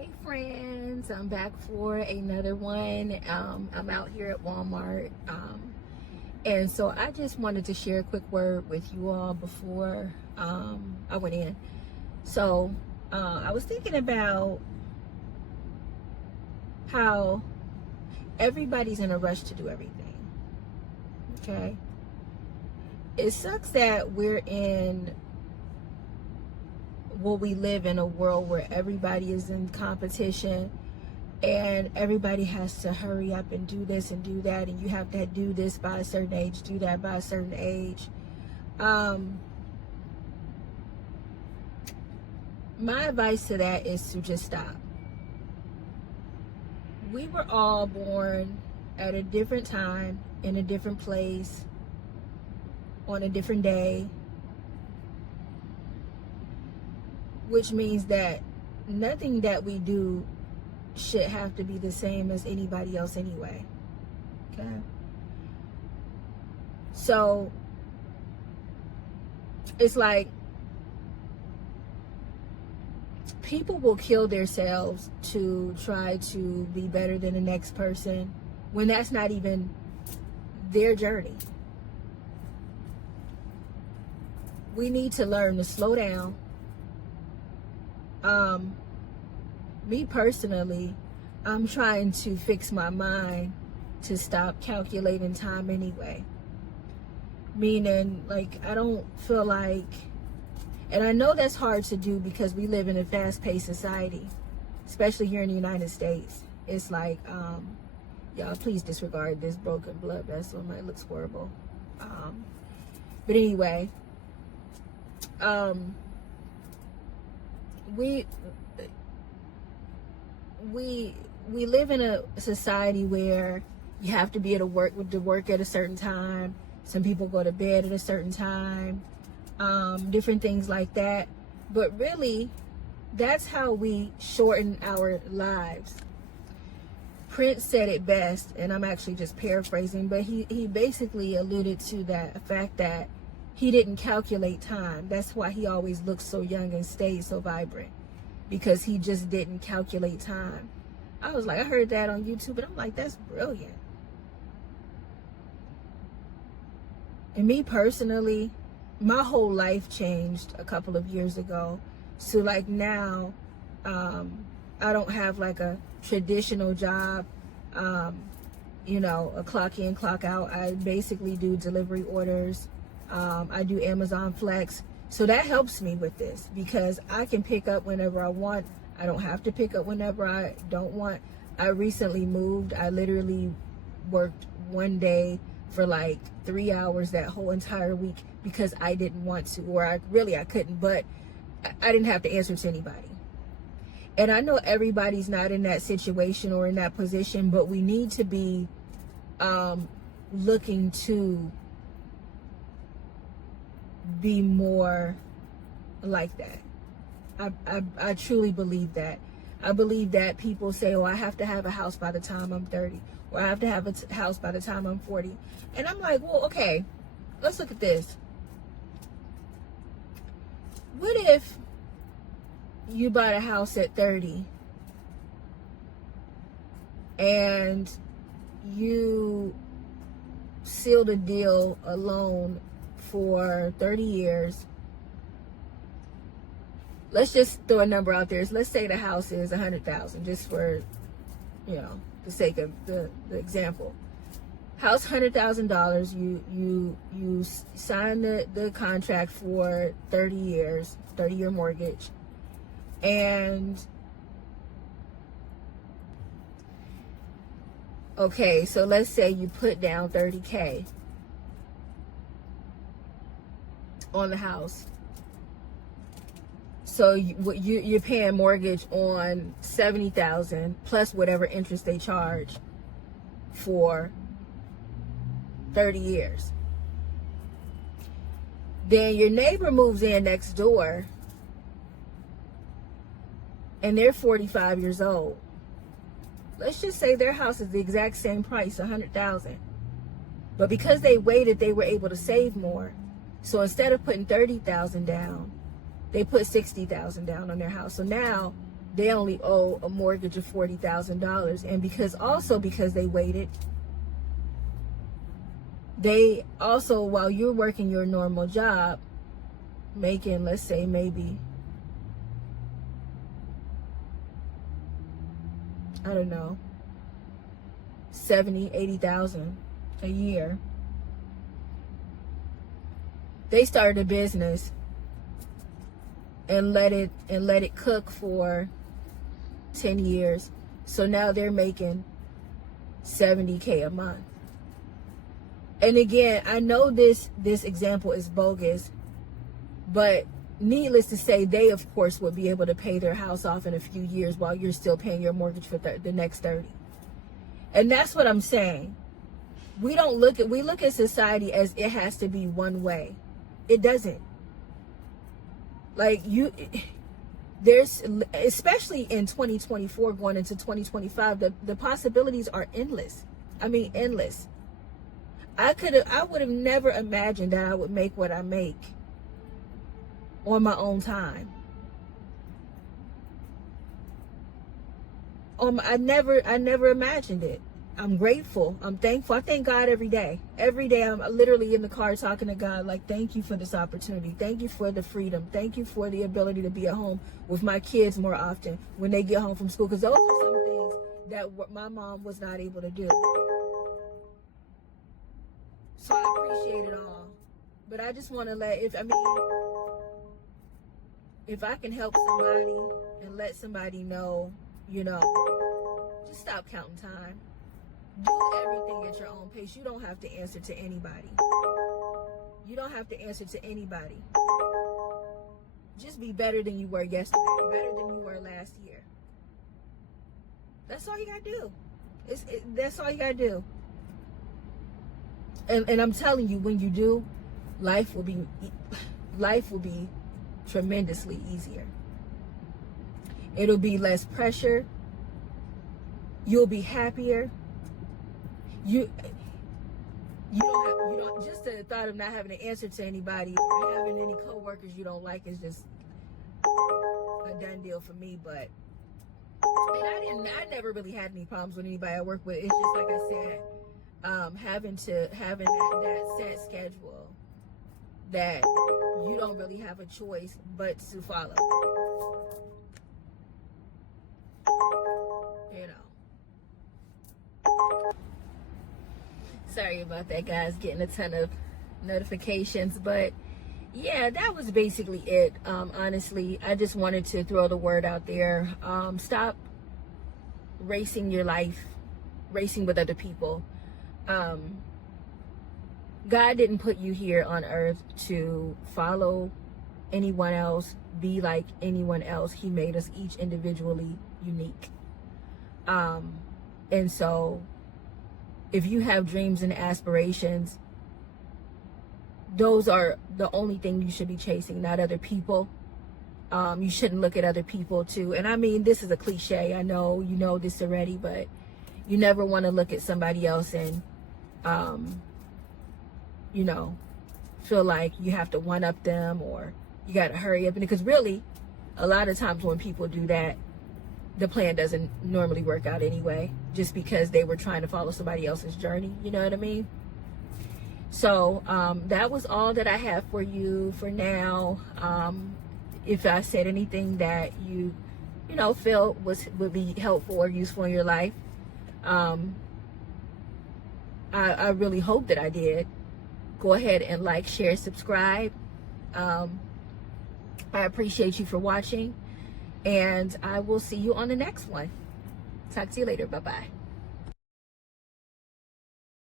Hey friends, I'm back for another one. I'm out here at Walmart, and so I just wanted to share a quick word with you all before I went in. So I was thinking about how everybody's in a rush to do everything. Okay, it sucks that we live in a world where everybody is in competition and everybody has to hurry up and do this and do that, and you have to do this by a certain age, do that by a certain age. My advice to that is to just stop. We were all born at a different time, in a different place, on a different day, which means that nothing that we do should have to be the same as anybody else anyway. Okay? So it's like people will kill themselves to try to be better than the next person when that's not even their journey. We need to learn to slow down. Me personally, I'm trying to fix my mind to stop calculating time anyway. Meaning, like, I don't feel like, and I know that's hard to do because we live in a fast-paced society, especially here in the United States. It's like, y'all please disregard this broken blood vessel. It might look horrible. But anyway, we live in a society where you have to be to work at a certain time. Some people go to bed at a certain time, different things like that. But really, that's how we shorten our lives. Prince said it best, and I'm actually just paraphrasing, but he basically alluded to that fact that he didn't calculate time. That's why he always looked so young and stayed so vibrant, because he just didn't calculate time. I was like, I heard that on YouTube, and I'm like, that's brilliant. And me personally, my whole life changed a couple of years ago. So like now, I don't have like a traditional job, a clock in, clock out. I basically do delivery orders. I do Amazon Flex. So that helps me with this because I can pick up whenever I want. I don't have to pick up whenever I don't want. I recently moved. I literally worked one day for like 3 hours that whole entire week because I didn't want to, or I couldn't, but I didn't have to answer to anybody. And I know everybody's not in that situation or in that position, but we need to be looking to be more like that. I truly believe that. I believe that people say, oh, I have to have a house by the time I'm 30, or I have to have a house by the time I'm 40. And I'm like, well, okay, let's look at this. What if you bought a house at 30 and you sealed a deal, a loan for 30 years? Let's just throw a number out there. Let's say the house is $100,000, just for, the sake of the example. House $100,000. You sign the contract for 30 years, 30-year mortgage, and okay, so let's say you put down $30K on the house. So you're paying mortgage on $70,000 plus whatever interest they charge for 30 years. Then your neighbor moves in next door and they're 45 years old. Let's just say their house is the exact same price, $100,000. But because they waited, they were able to save more. So instead of putting $30,000 down, they put $60,000 down on their house. So now they only owe a mortgage of $40,000. And because they waited, they also, while you're working your normal job, making, let's say, maybe, I don't know, 70, 80,000 a year. They started a business and let it cook for 10 years. So now they're making $70K a month. And again, I know this example is bogus, but needless to say, they of course would be able to pay their house off in a few years while you're still paying your mortgage for the next 30. And that's what I'm saying. We look at society as it has to be one way. It doesn't. Like, there's, especially in 2024 going into 2025, the possibilities are endless. I mean, endless. I would have never imagined that I would make what I make on my own time. I never imagined it. I'm grateful. I'm thankful. I thank God every day. Every day I'm literally in the car talking to God, like, thank you for this opportunity. Thank you for the freedom. Thank you for the ability to be at home with my kids more often when they get home from school. Because those are some things that my mom was not able to do. So I appreciate it all. But I just want to if I can help somebody and let somebody know, just stop counting time. Do everything at your own pace. You don't have to answer to anybody. You don't have to answer to anybody. Just be better than you were yesterday, better than you were last year. That's all you gotta do. That's all you gotta do. And I'm telling you, when you do, life will be tremendously easier. It'll be less pressure. You'll be happier. You don't just the thought of not having to answer to anybody or having any coworkers you don't like is just a done deal for me. But I never really had any problems with anybody I work with. It's just like I said, having that set schedule that you don't really have a choice but to follow. Sorry about that, guys, getting a ton of notifications, but yeah, that was basically it. Honestly, I just wanted to throw the word out there. Stop racing your life, racing with other people. God didn't put you here on earth to follow anyone else, be like anyone else. He made us each individually unique. And so if you have dreams and aspirations, those are the only thing you should be chasing, not other people. You shouldn't look at other people too. And I mean, this is a cliche. I know you know this already, but you never want to look at somebody else and, feel like you have to one up them or you got to hurry up. Because really, a lot of times when people do that, the plan doesn't normally work out anyway, just because they were trying to follow somebody else's journey. You know what I mean? So that was all that I have for you for now. If I said anything that you felt would be helpful or useful in your life, I really hope that I did. Go ahead and like, share, subscribe. I appreciate you for watching. And I will see you on the next one. Talk to you later. Bye-bye.